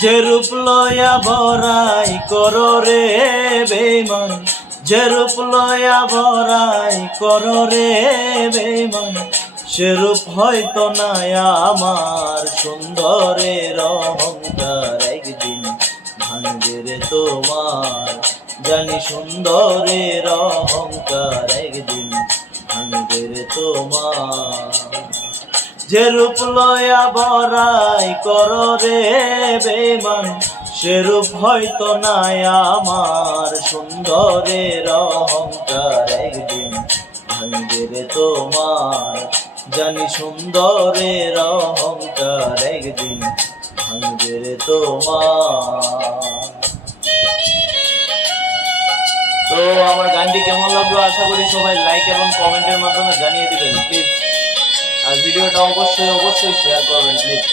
যে রূপ লয়া বরাই করো রে বেমান যে রূপ লয়া বরাই করো রে বেমান সে রূপ হয়তো নাই আমার সুন্দরের অহংকার একদিন, ভাঙবে রে তোমার জানি সুন্দরের অহংকার একদিন, ভাঙবে রে তোমার যে রূপ লয়া বরাই কর রে বেমান, সে রূপ হয়তো নাই আমার সুন্দরের অহংকার একদিন। ভাঙবে রে তোমার, জানি সুন্দরের অহংকার একদিন। ভাঙবে রে তোমার। তো আমার গানটি কেমন লাগল আশা করি সবাই লাইক এবং কমেন্টের মাধ্যমে জানিয়ে দিবেন প্লিজ ভিডিওটা অবশ্যই অবশ্যই শেয়ার করবেন প্লিজ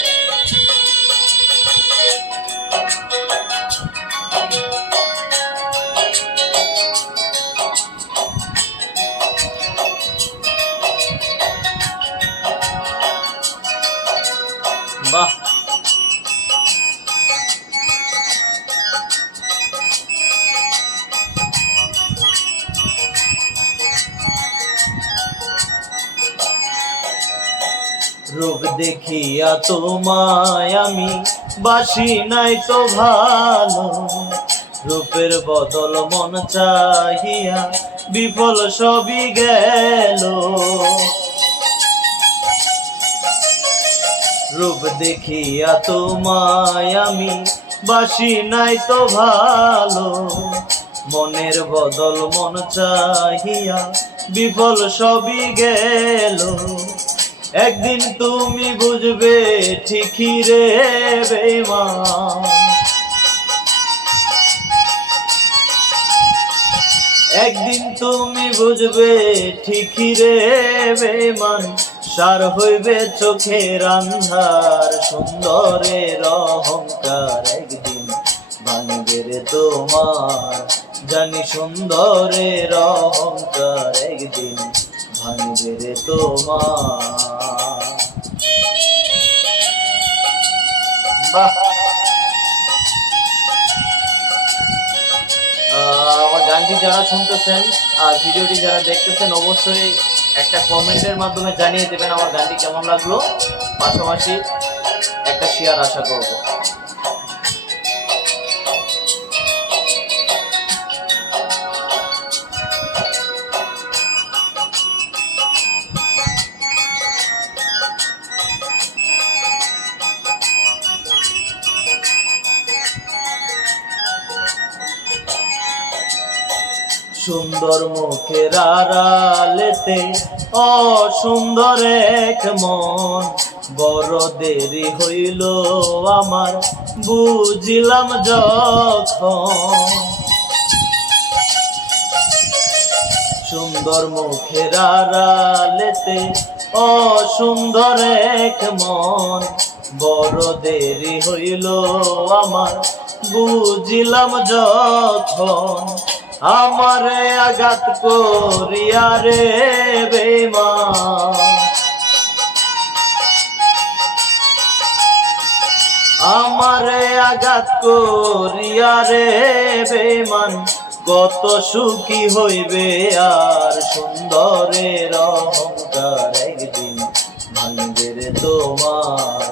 বাহ। রূপ দেখিয়া তোমায় আমি বাসি নাই তো ভালো। রূপের বদল মন চাহিয়া বিফল সবই গেল। রূপ দেখিয়া তোমায় আমি বাসি নাই তো ভালো। মনের বদল মন চাহিয়া বিফল সবই গেল। একদিন তুমি বুঝবে ঠিকই রে একদিন তুমি বুঝবে ঠিকই রে বেমান সার হইবে চোখের আন্ধার, সুন্দরের অহংকার। একদিন ভাঙবে রে তোমার, জানি সুন্দরের অহংকার। একদিন ভাঙবে তোমার। আমার গানটি যারা শুনতেছেন আর ভিডিওটি যারা দেখতেছেন, অবশ্যই একটা কমেন্টের মাধ্যমে জানিয়ে দেবেন আমার গানটি কেমন লাগল। পাশাপাশি একটা শেয়ার আশা করব। সুন্দর মুখের আড়ালেতে, অসুন্দর এক মন। বড় দেরি হইল আমার, বুঝিলাম যখন। সুন্দর মুখের আড়ালেতে, অসুন্দর এক মন। বড় দেরি হইল আমার, বুঝিলাম যখন। আমারে আঘাত করিয়া রে বেমান আমারে আঘাত করিয়া রে বেমান কত সুখী হইবে আর সুন্দরের অহংকার একদিন ভাঙবে তোমার।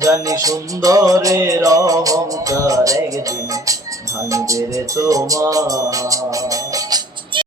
জানি সুন্দরের অহংকার একদিন ভাঙবে রে তোমার।